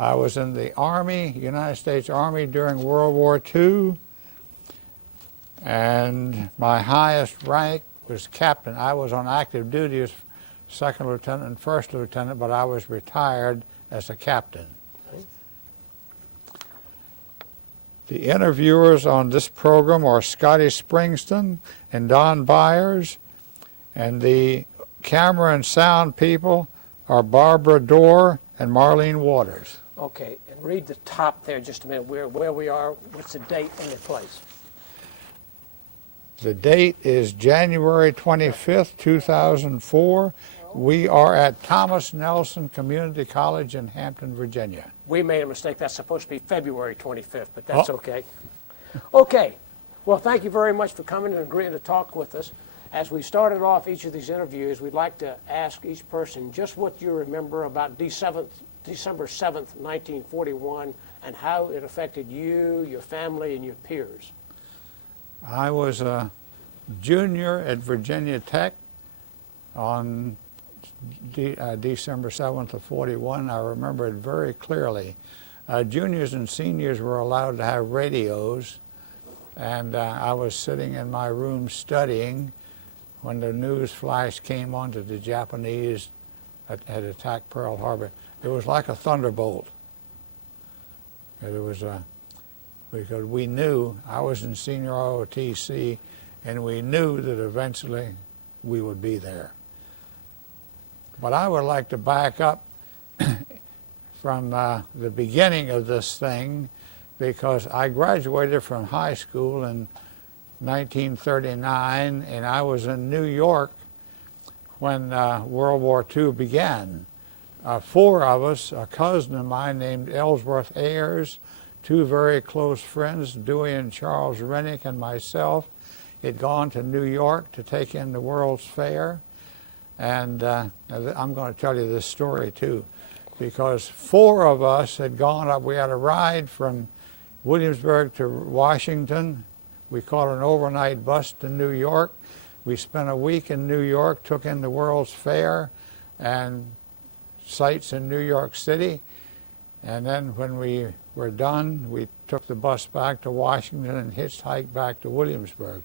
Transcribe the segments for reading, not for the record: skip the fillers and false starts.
I was in the Army, United States Army during World War II, and my highest rank was captain. I was on active duty as second lieutenant and first lieutenant, but I was retired as a captain. The interviewers on this program are Scotty Springston and Don Byers, and the camera and sound people are Barbara Dorr and Marlene Waters. Okay, and read the top there just a minute, where we are, what's the date and the place. The date is January 25th, 2004. We are at Thomas Nelson Community College in Hampton, Virginia. We made a mistake. That's supposed to be February 25th, but that's okay. Okay. Well, thank you very much for coming and agreeing to talk with us. As we started off each of these interviews, we'd like to ask each person just what you remember about December 7th, 1941, and how it affected you, your family, and your peers. I was a junior at Virginia Tech on December 7th of 41. I remember it very clearly. Juniors and seniors were allowed to have radios, and I was sitting in my room studying when the news flash came on that the Japanese had attacked Pearl Harbor. It was like a thunderbolt. It was because we knew, I was in senior ROTC, and we knew that eventually we would be there. But I would like to back up from the beginning of this thing, because I graduated from high school in 1939, and I was in New York when World War II began. Four of us, a cousin of mine named Ellsworth Ayers, two very close friends, Dewey and Charles Rennick, and myself, had gone to New York to take in the World's Fair. And I'm going to tell you this story too, because four of us had gone up. We had a ride from Williamsburg to Washington. We caught an overnight bus to New York. We spent a week in New York, took in the World's Fair and sights in New York City. And then when we were done, we took the bus back to Washington and hitchhiked back to Williamsburg.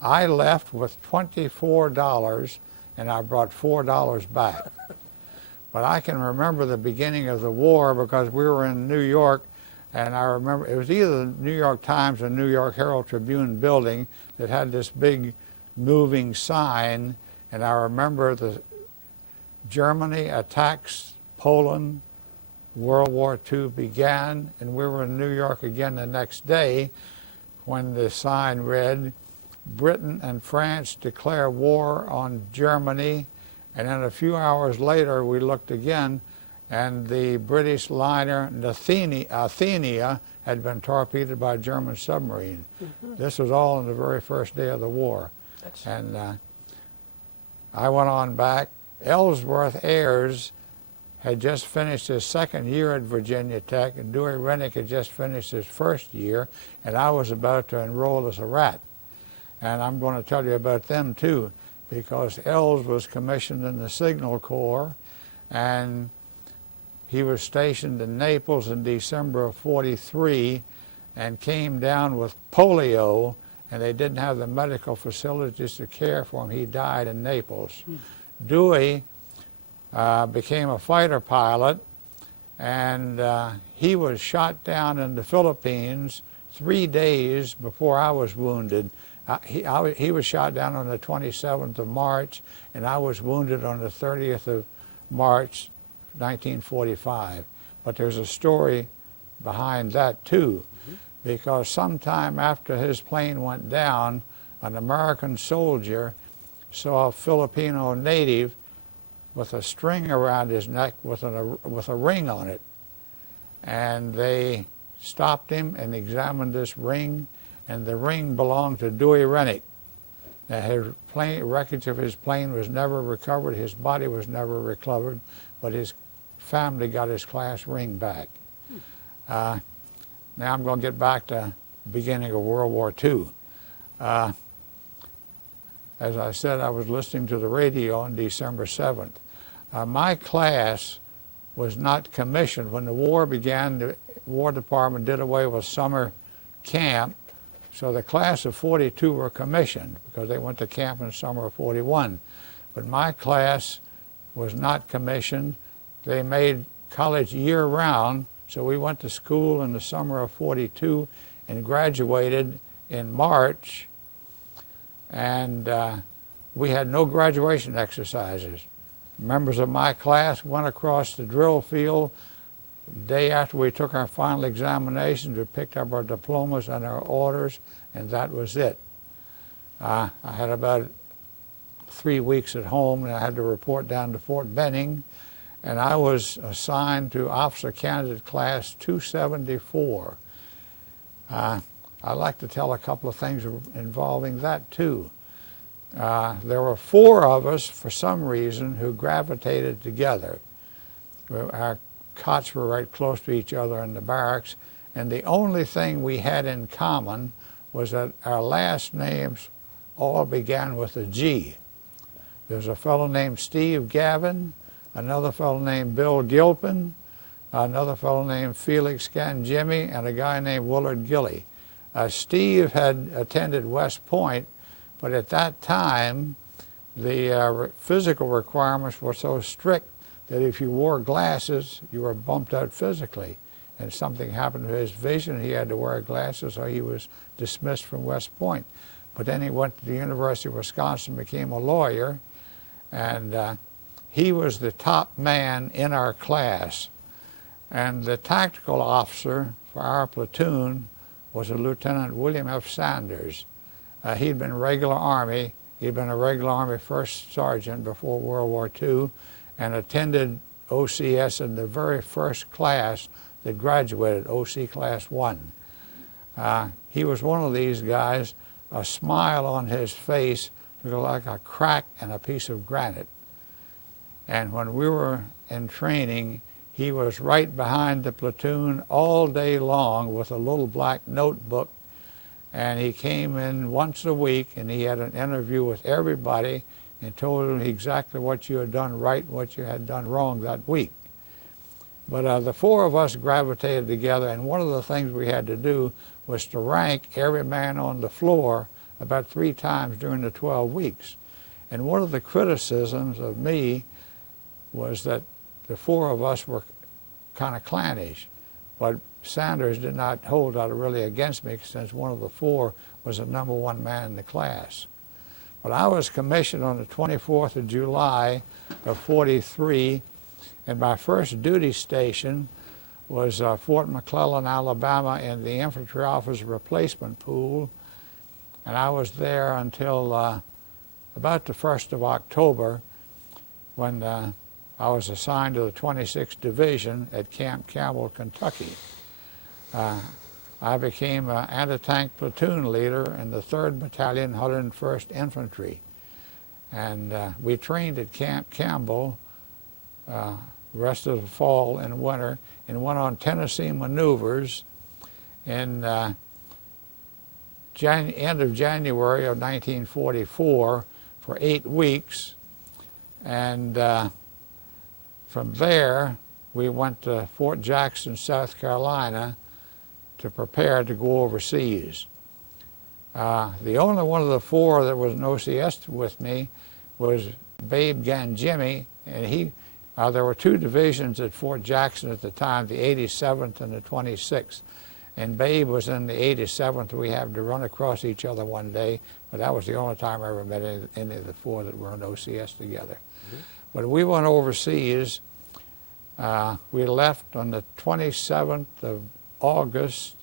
I left with $24, and I brought $4 back. But I can remember the beginning of the war because we were in New York, and I remember it was either the New York Times or New York Herald Tribune building that had this big moving sign, and I remember the Germany attacks Poland, World War II began, and we were in New York again the next day when the sign read, Britain and France declare war on Germany. And then a few hours later we looked again, and the British liner Athenia had been torpedoed by a German submarine. This was all on the very first day of the war. And I went on back. Ellsworth Ayers had just finished his second year at Virginia Tech, and Dewey Rennick had just finished his first year, and I was about to enroll as a rat. And I'm going to tell you about them too, because Els was commissioned in the Signal Corps, and he was stationed in Naples in December of '43 and came down with polio, and they didn't have the medical facilities to care for him. He died in Naples. Dewey became a fighter pilot, and he was shot down in the Philippines 3 days before I was wounded. He was shot down on the 27th of March, and I was wounded on the 30th of March, 1945. But there's a story behind that too, because sometime after his plane went down, an American soldier saw a Filipino native with a string around his neck with a ring on it. And they stopped him and examined this ring, and the ring belonged to Dewey Rennick. Now, his wreckage of his plane was never recovered, his body was never recovered, but his family got his class ring back. Now I'm going to get back to the beginning of World War II. As I said, I was listening to the radio on December 7th. My class was not commissioned. When the war began, the War Department did away with summer camp, so the class of 42 were commissioned because they went to camp in the summer of 41. But my class was not commissioned. They made college year-round, so we went to school in the summer of 42 and graduated in March, and we had no graduation exercises. Members of my class went across the drill field the day after we took our final examinations. We picked up our diplomas and our orders, and that was it. I had about 3 weeks at home, and I had to report down to Fort Benning, and I was assigned to Officer Candidate Class 274. I'd like to tell a couple of things involving that, too. There were 4 of us, for some reason, who gravitated together. Our cots were right close to each other in the barracks, and the only thing we had in common was that our last names all began with a G. There's a fellow named Steve Gavin, another fellow named Bill Gilpin, another fellow named Felix Ganjimmy, and a guy named Willard Gilley. Steve had attended West Point, but at that time, the physical requirements were so strict that if you wore glasses, you were bumped out physically. And something happened to his vision, he had to wear glasses, so he was dismissed from West Point. But then he went to the University of Wisconsin, became a lawyer, and he was the top man in our class. And the tactical officer for our platoon was a Lieutenant William F. Sanders. He'd been regular Army. He'd been a regular Army first sergeant before World War II and attended OCS in the very first class that graduated, OC Class 1. He was one of these guys, a smile on his face looked like a crack in a piece of granite. And when we were in training, he was right behind the platoon all day long with a little black notebook, and he came in once a week and he had an interview with everybody and told them exactly what you had done right and what you had done wrong that week. But the 4 of us gravitated together, and one of the things we had to do was to rank every man on the floor about 3 times during the 12 weeks. And one of the criticisms of me was that the 4 of us were kind of clannish, but Sanders did not hold that really against me since one of the 4 was the #1 man in the class. But I was commissioned on the 24th of July of 43, and my first duty station was Fort McClellan, Alabama, in the infantry officer replacement pool, and I was there until about the 1st of October, when I was assigned to the 26th Division at Camp Campbell, Kentucky. I became an anti-tank platoon leader in the 3rd Battalion, 101st Infantry. And we trained at Camp Campbell rest of the fall and winter, and went on Tennessee maneuvers in end of January of 1944 for 8 weeks. And from there, we went to Fort Jackson, South Carolina, to prepare to go overseas. The only one of the 4 that was an OCS with me was Babe Ganjimmy, and there were 2 divisions at Fort Jackson at the time, the 87th and the 26th. And Babe was in the 87th. We happened to run across each other one day, but that was the only time I ever met any of the 4 that were in OCS together. Mm-hmm. But we went overseas. We left on the 27th of August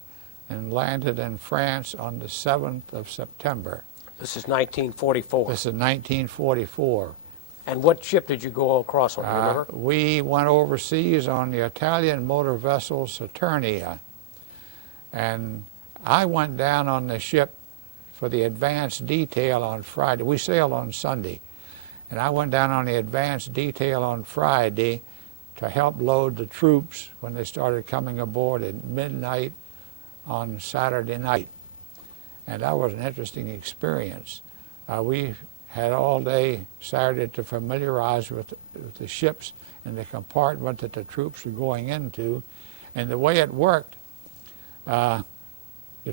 and landed in France on the 7th of September. This is 1944. This is 1944. And what ship did you go across on, do you remember? We went overseas on the Italian motor vessel Saturnia. And I went down on the ship for the advanced detail on Friday. We sailed on Sunday. And I went down on the advanced detail on Friday to help load the troops when they started coming aboard at midnight on Saturday night. And that was an interesting experience. We had all day Saturday to familiarize with the ships in the compartment that the troops were going into. And the way it worked, the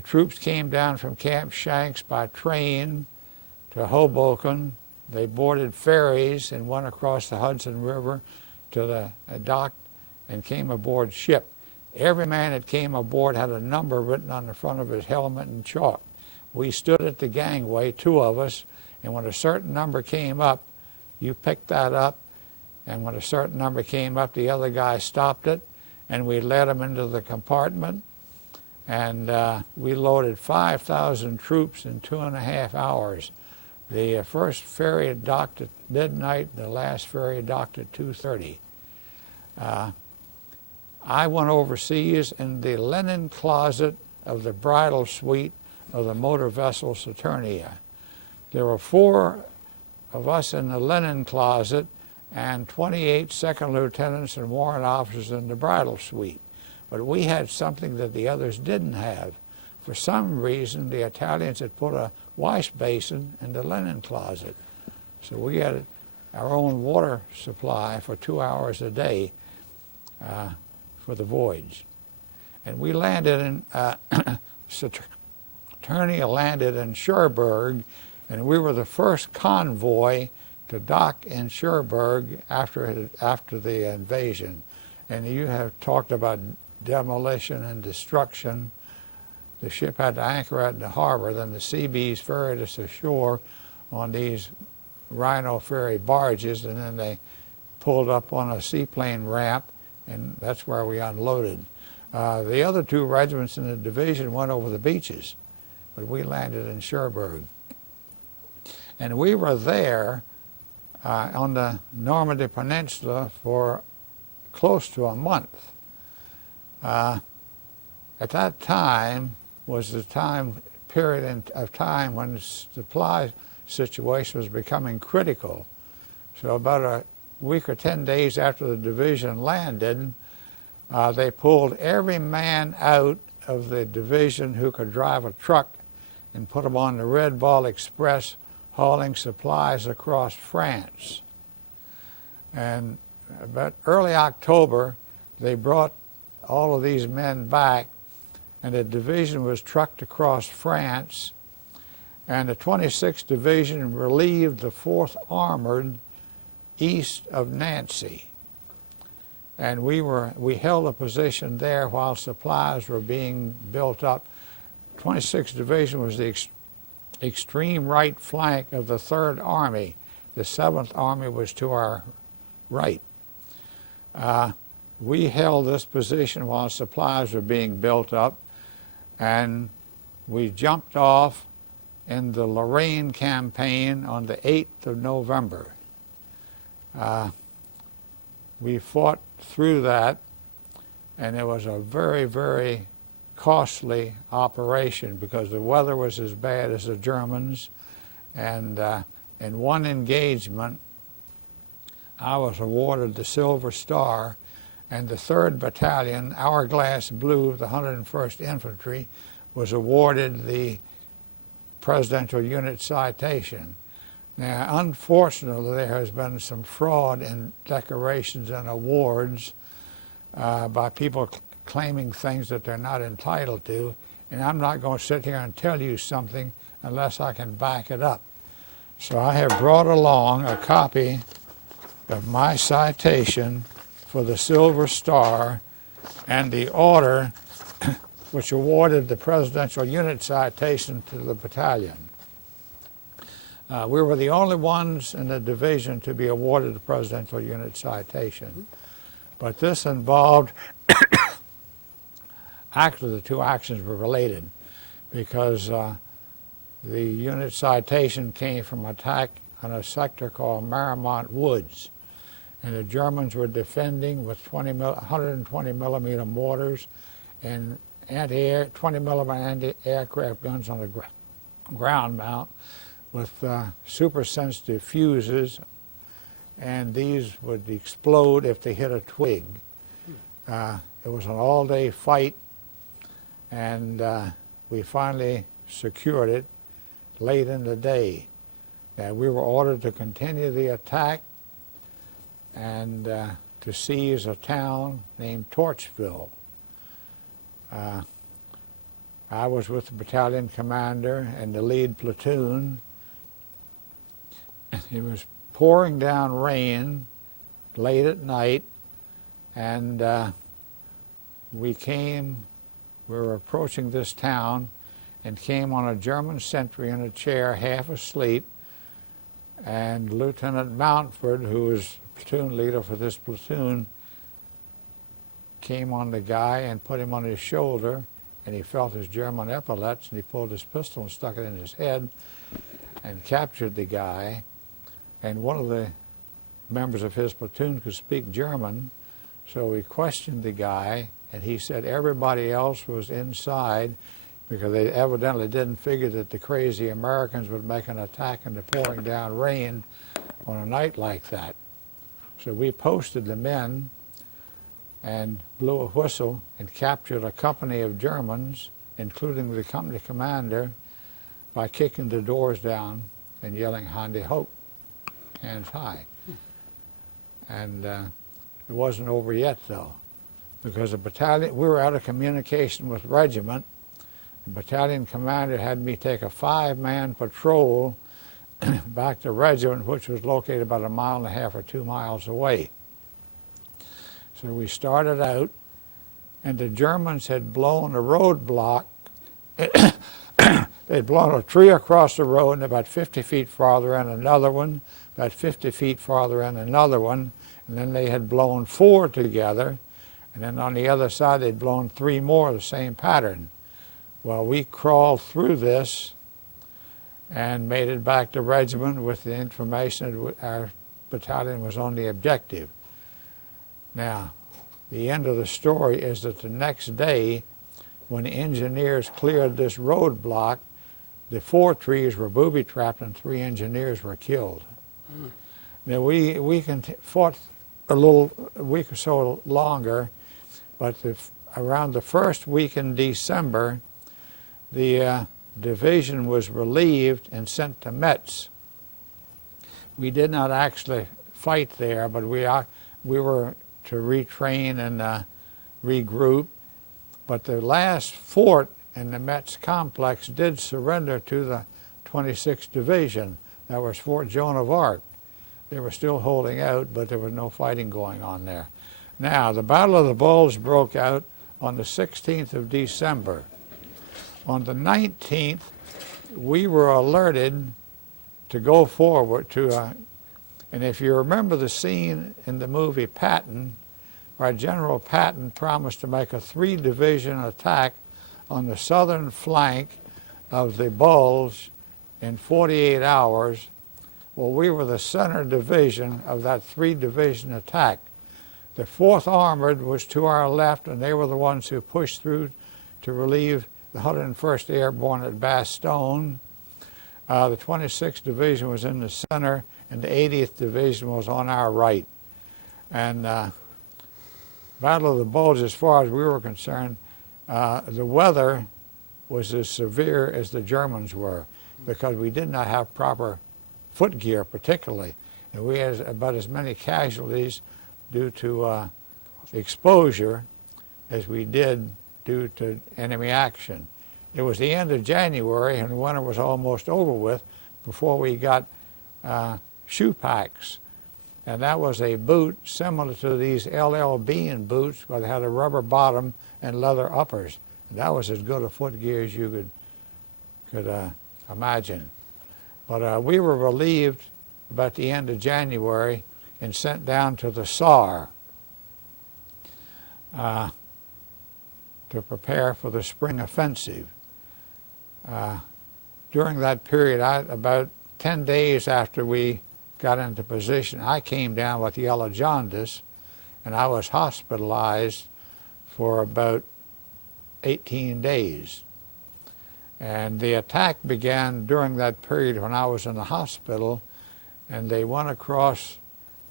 troops came down from Camp Shanks by train to Hoboken. They boarded ferries and went across the Hudson River to the dock and came aboard ship. Every man that came aboard had a number written on the front of his helmet in chalk. We stood at the gangway, 2 of us, and when a certain number came up, you picked that up, and when a certain number came up, the other guy stopped it, and we led them into the compartment, and we loaded 5,000 troops in 2.5 hours. The first ferry docked at midnight, the last ferry docked at 2:30. I went overseas in the linen closet of the bridal suite of the motor vessel Saturnia. There were 4 of us in the linen closet and 28 second lieutenants and warrant officers in the bridal suite. But we had something that the others didn't have. For some reason, the Italians had put a wash basin in the linen closet. So we had our own water supply for 2 hours a day for the voyage. And we landed in, Saturnia landed in Cherbourg, and we were the first convoy to dock in Cherbourg after the invasion. And you have talked about demolition and destruction. The ship had to anchor out in the harbor, then the Seabees ferried us ashore on these Rhino ferry barges, and then they pulled up on a seaplane ramp, and that's where we unloaded. The other 2 regiments in the division went over the beaches, but we landed in Cherbourg. And we were there on the Normandy Peninsula for close to a month. At that time was the period of time when the supply situation was becoming critical. So about a week or 10 days after the division landed, they pulled every man out of the division who could drive a truck and put them on the Red Ball Express hauling supplies across France. And about early October, they brought all of these men back, and the division was trucked across France, and the 26th Division relieved the 4th Armored east of Nancy. And we held a position there while supplies were being built up. 26th Division was the extreme right flank of the 3rd Army. The 7th Army was to our right. We held this position while supplies were being built up, and we jumped off in the Lorraine campaign on the 8th of November. We fought through that, and it was a very, very costly operation because the weather was as bad as the Germans, and in one engagement I was awarded the Silver Star, and the 3rd Battalion, Hourglass Blue of the 101st Infantry, was awarded the Presidential Unit Citation. Now, unfortunately, there has been some fraud in decorations and awards by people claiming things that they're not entitled to, and I'm not going to sit here and tell you something unless I can back it up. So I have brought along a copy of my citation for the Silver Star and the order which awarded the Presidential Unit Citation to the battalion. We were the only ones in the division to be awarded the Presidential Unit Citation. But this involved, actually the 2 actions were related, because the unit citation came from attack on a sector called Marymount Woods. And the Germans were defending with 120 millimeter mortars and 20 millimeter anti-aircraft guns on the ground mount with super sensitive fuses, and these would explode if they hit a twig. It was an all-day fight, and we finally secured it late in the day. We were ordered to continue the attack and to seize a town named Torchville. I was with the battalion commander and the lead platoon. It was pouring down rain late at night, and we were approaching this town and came on a German sentry in a chair, half asleep, and Lieutenant Mountford, who was platoon leader for this platoon, came on the guy and put him on his shoulder, and he felt his German epaulets, and he pulled his pistol and stuck it in his head and captured the guy. And one of the members of his platoon could speak German, so we questioned the guy, and he said everybody else was inside because they evidently didn't figure that the crazy Americans would make an attack in the pouring down rain on a night like that. So we posted the men and blew a whistle and captured a company of Germans, including the company commander, by kicking the doors down and yelling "Hande hoch," hands high. And it wasn't over yet, though, because the battalion, we were out of communication with regiment. The battalion commander had me take a 5-man patrol back to regiment, which was located about 1.5 miles or 2 miles away. So we started out, and the Germans had blown a roadblock. They'd blown a tree across the road, and about 50 feet farther in another one, about 50 feet farther in another one, and then they had blown 4 together, and then on the other side they'd blown 3 more of the same pattern. Well, we crawled through this and made it back to regiment with the information that our battalion was on the objective. Now, the end of the story is that the next day, when the engineers cleared this roadblock, the 4 trees were booby-trapped and 3 engineers were killed. Now, we fought a week or so longer, but around the first week in December, the division was relieved and sent to Metz. We did not actually fight there, but we were to retrain and regroup. But the last fort in the Metz complex did surrender to the 26th Division. That was Fort Joan of Arc. They were still holding out, but there was no fighting going on there. Now, the Battle of the Bulge broke out on the 16th of December. On the 19th, we were alerted to go forward to, and if you remember the scene in the movie Patton, where General Patton promised to make a 3-division attack on the southern flank of the Bulge in 48 hours, well, we were the center division of that 3-division attack. The 4th Armored was to our left, and they were the ones who pushed through to relieve the 101st Airborne at Bastogne. The 26th Division was in the center, and the 80th Division was on our right. And Battle of the Bulge, as far as we were concerned, the weather was as severe as the Germans were, because we did not have proper footgear particularly. And we had about as many casualties due to exposure as we did due to enemy action. It was the end of January, and the winter was almost over with before we got shoe packs. And that was a boot similar to these LL Bean boots, where they had a rubber bottom and leather uppers. And that was as good a footgear as you could imagine. But we were relieved about the end of January and sent down to the Saar to prepare for the spring offensive. During that period, about 10 days after we got into position, I came down with yellow jaundice, and I was hospitalized for about 18 days. And the attack began during that period when I was in the hospital, and they went across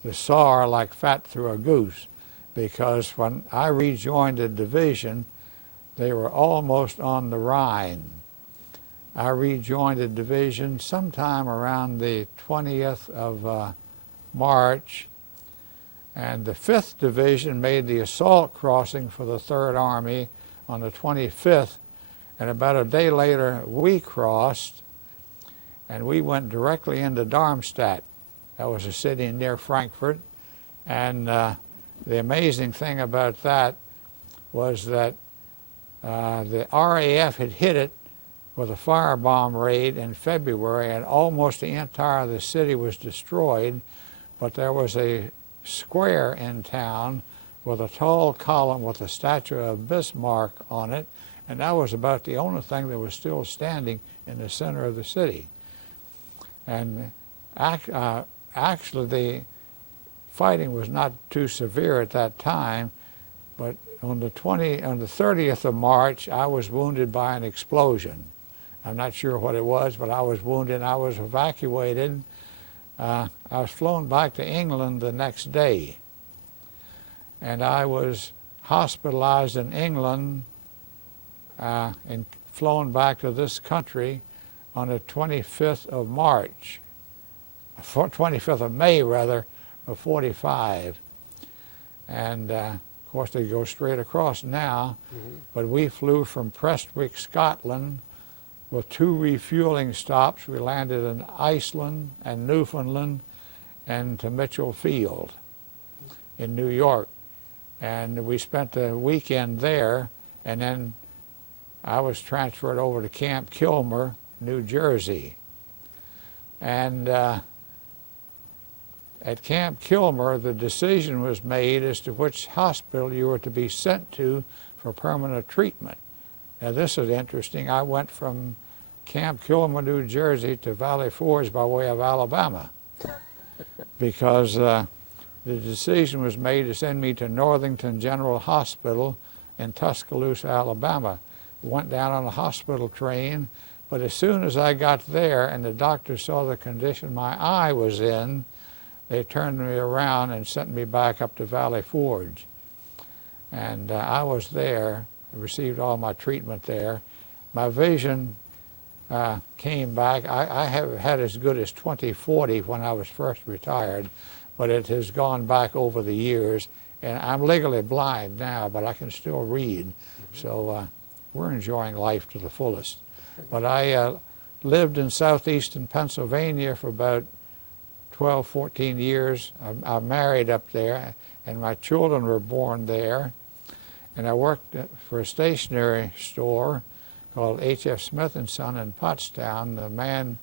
the Saar like fat through a goose, because when I rejoined the division, they were almost on the Rhine. I rejoined the division sometime around the 20th of March, And the 5th Division made the assault crossing for the 3rd Army on the 25th, and about a day later we crossed, and we went directly into Darmstadt. That was a city near Frankfurt, and the amazing thing about that was that the RAF had hit it with a firebomb raid in February, and almost the entire of the city was destroyed, but there was a square in town with a tall column with a statue of Bismarck on it, and that was about the only thing that was still standing in the center of the city. And actually the fighting was not too severe at that time, but on the 30th of March, I was wounded by an explosion. I'm not sure what it was, but I was wounded. I was evacuated. I was flown back to England the next day, and I was hospitalized in England and flown back to this country on the 25th of March, 25th of May rather, of 45. And of course they go straight across now, but we flew from Prestwick, Scotland, with 2 refueling stops. We landed in Iceland and Newfoundland and to Mitchell Field in New York. And we spent the weekend there, and then I was transferred over to Camp Kilmer, New Jersey. And at Camp Kilmer, the decision was made as to which hospital you were to be sent to for permanent treatment. Now this is interesting. I went from Camp Kilmer, New Jersey to Valley Forge by way of Alabama because the decision was made to send me to Northington General Hospital in Tuscaloosa, Alabama. Went down on a hospital train, but as soon as I got there and the doctor saw the condition my eye was in, they turned me around and sent me back up to Valley Forge. And I was there, received all my treatment there. My vision came back. I have had as good as 20/40 when I was first retired, but it has gone back over the years. And I'm legally blind now, but I can still read. So we're enjoying life to the fullest. But I lived in southeastern Pennsylvania for about 12, 14 years. I married up there, and my children were born there. And I worked for a stationery store called H.F. Smith & Son in Pottstown. The man,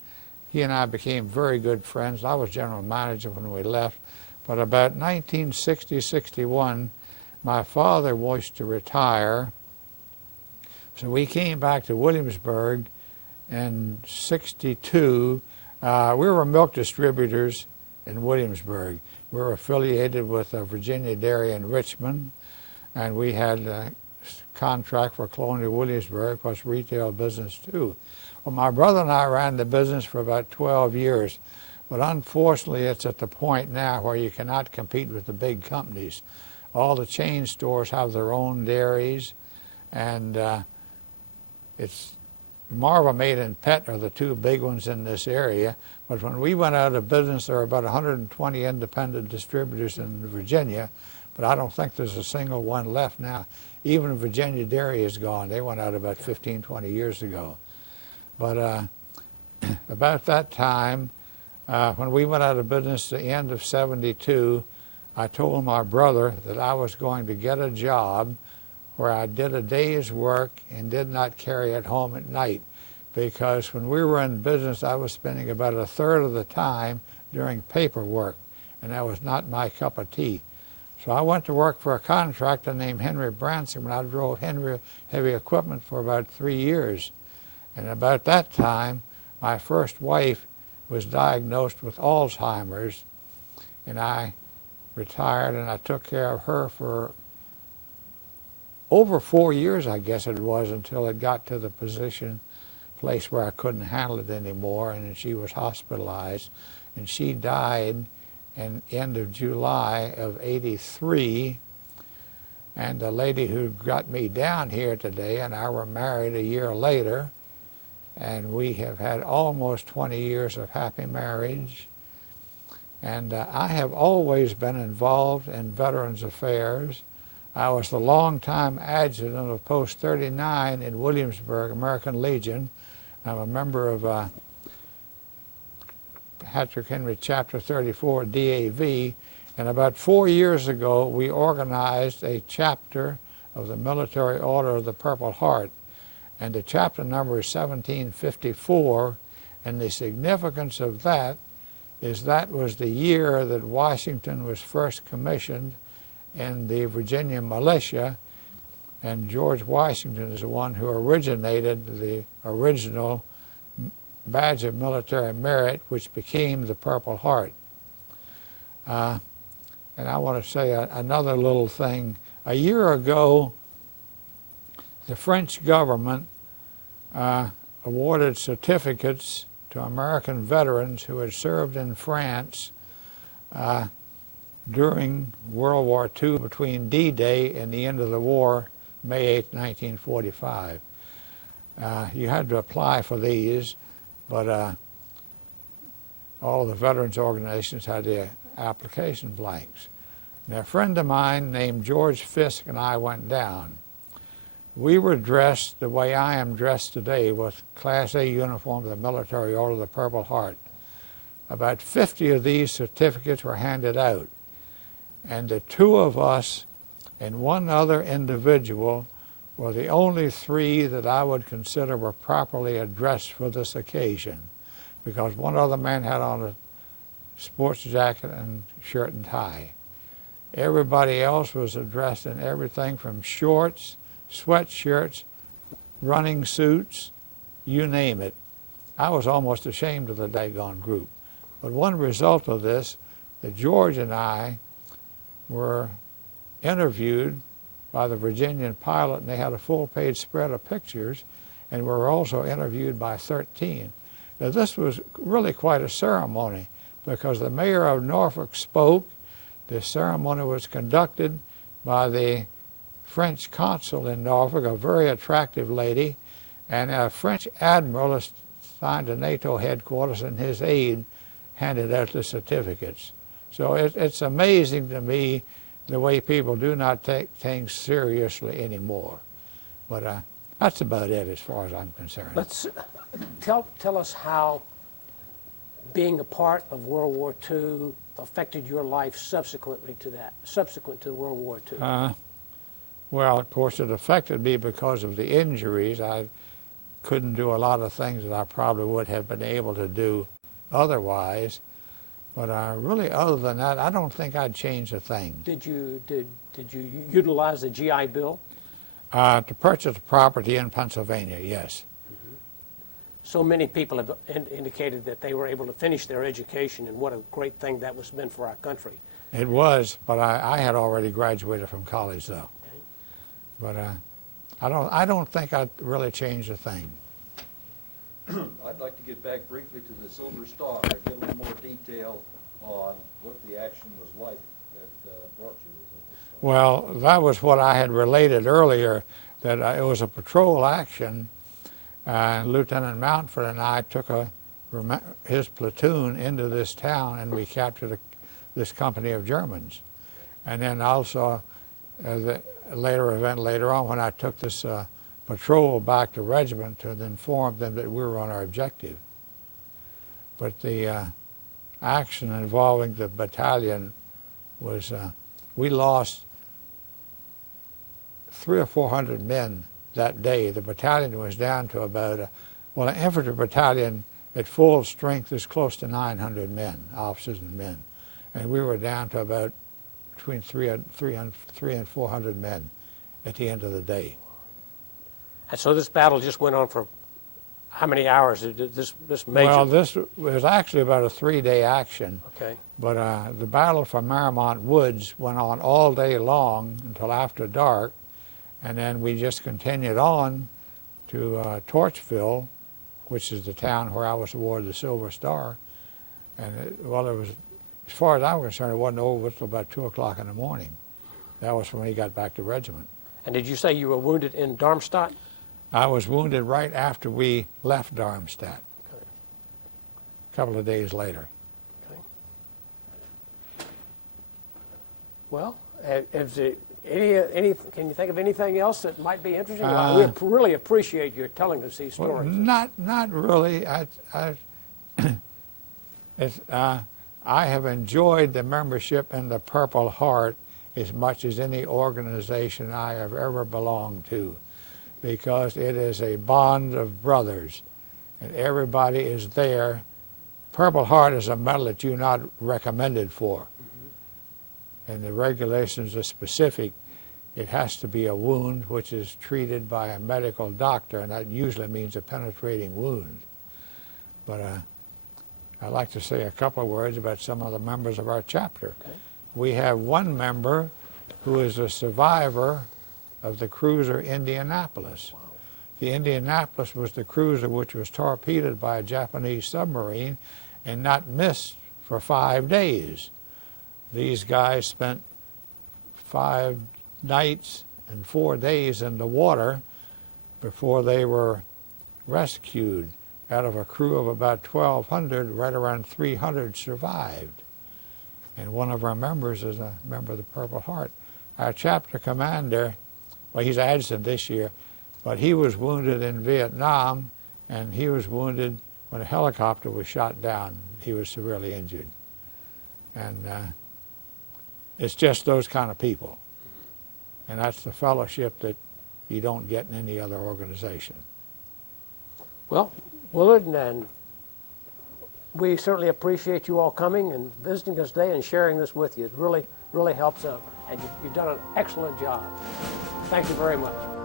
he and I became very good friends. I was general manager when we left. But about 1960-61, my father wished to retire. So we came back to Williamsburg in '62. We were milk distributors in Williamsburg. We were affiliated with Virginia Dairy in Richmond, and we had a contract for Colonial Williamsburg plus retail business too. Well, my brother and I ran the business for about 12 years, but unfortunately it's at the point now where you cannot compete with the big companies. All the chain stores have their own dairies, and it's Marva Maid and Pet are the 2 big ones in this area. But when we went out of business, there were about 120 independent distributors in Virginia, but I don't think there's a single one left now. Even Virginia Dairy is gone. They went out about 15, 20 years ago. But about that time, when we went out of business at the end of '72, I told my brother that I was going to get a job where I did a day's work and did not carry it home at night, because when we were in business I was spending about 1/3 of the time doing paperwork, and that was not my cup of tea. So I went to work for a contractor named Henry Branson when I drove heavy equipment for about 3 years. And about that time my first wife was diagnosed with Alzheimer's, and I retired and I took care of her for over 4 years, I guess it was, until it got to the place where I couldn't handle it anymore, and she was hospitalized, and she died in end of July of '83. And the lady who got me down here today and I were married a year later, and we have had almost 20 years of happy marriage. And I have always been involved in Veterans Affairs. I was the longtime adjutant of Post 39 in Williamsburg, American Legion. I'm a member of Patrick Henry Chapter 34 DAV, and about 4 years ago we organized a chapter of the Military Order of the Purple Heart, and the chapter number is 1754, and the significance of that is that was the year that Washington was first commissioned in the Virginia militia, and George Washington is the one who originated the original badge of military merit, which became the Purple Heart. And I want to say another little thing. A year ago, the French government awarded certificates to American veterans who had served in France during World War II, between D-Day and the end of the war, May 8, 1945. You had to apply for these, but all of the veterans organizations had the application blanks. Now, a friend of mine named George Fisk and I went down. We were dressed the way I am dressed today, with Class A uniform of the Military Order of the Purple Heart. About 50 of these certificates were handed out, and the two of us and one other individual were the only three that I would consider were properly addressed for this occasion, because one other man had on a sports jacket and shirt and tie. Everybody else was dressed in everything from shorts, sweatshirts, running suits, you name it. I was almost ashamed of the daggone group. But one result of this, that George and I were interviewed by the Virginian pilot, and they had a full-page spread of pictures, and we were also interviewed by 13. Now, this was really quite a ceremony, because the mayor of Norfolk spoke. The ceremony was conducted by the French consul in Norfolk, a very attractive lady, and a French admiral assigned to NATO headquarters, and his aide handed out the certificates. So it's amazing to me the way people do not take things seriously anymore. But that's about it as far as I'm concerned. Let's tell us how being a part of World War II affected your life subsequent to World War II. Well, of course, it affected me because of the injuries. I couldn't do a lot of things that I probably would have been able to do otherwise. But really, other than that, I don't think I'd change a thing. Did you utilize the GI Bill? To purchase property in Pennsylvania, yes. Mm-hmm. So many people have indicated that they were able to finish their education, and what a great thing that was meant for our country. It was, but I had already graduated from college, though. But I don't think I'd really change a thing. I'd like to get back briefly to the Silver Star, get a little more detail on what the action was like that brought you to the Silver Star. Well, that was what I had related earlier, that it was a patrol action. Lieutenant Mountford and I took his platoon into this town, and we captured this company of Germans. And then also, the later on, when I took this patrol back to regiment to inform them that we were on our objective. But the action involving the battalion was, we lost 300 or 400 men that day. The battalion was down to about, well, an infantry battalion at full strength is close to 900 men, officers and men. And we were down to about between 300 and 400 men at the end of the day. And so this battle just went on for how many hours? This major? Well, this was actually about a 3-day action. Okay. But the battle for Marymount Woods went on all day long until after dark, and then we just continued on to Torchville, which is the town where I was awarded the Silver Star. And it was, as far as I'm concerned, it wasn't over until about 2 o'clock in the morning. That was when he got back to regiment. And did you say you were wounded in Darmstadt? I was wounded right after we left Darmstadt, Okay. a couple of days later. Okay. Well, is there can you think of anything else that might be interesting? We really appreciate your telling us these Well, stories. not really. I have enjoyed the membership in the Purple Heart as much as any organization I have ever belonged to, because it is a bond of brothers, and everybody is there. Purple Heart is a medal that you're not recommended for, and the regulations are specific. It has to be a wound which is treated by a medical doctor, and that usually means a penetrating wound. But I'd like to say a couple of words about some of the members of our chapter. Okay. We have one member who is a survivor of the cruiser Indianapolis. Wow. The Indianapolis was the cruiser which was torpedoed by a Japanese submarine and not missed for 5 days. These guys spent 5 nights and 4 days in the water before they were rescued. Out of a crew of about 1,200, right around 300 survived. And one of our members is a member of the Purple Heart. Our chapter commander, well, he's adjutant this year, but he was wounded in Vietnam, and he was wounded when a helicopter was shot down. He was severely injured. And it's just those kind of people. And that's the fellowship that you don't get in any other organization. Well, Willard, and we certainly appreciate you all coming and visiting us today and sharing this with you. It really, really helps out, and you've done an excellent job. Thank you very much.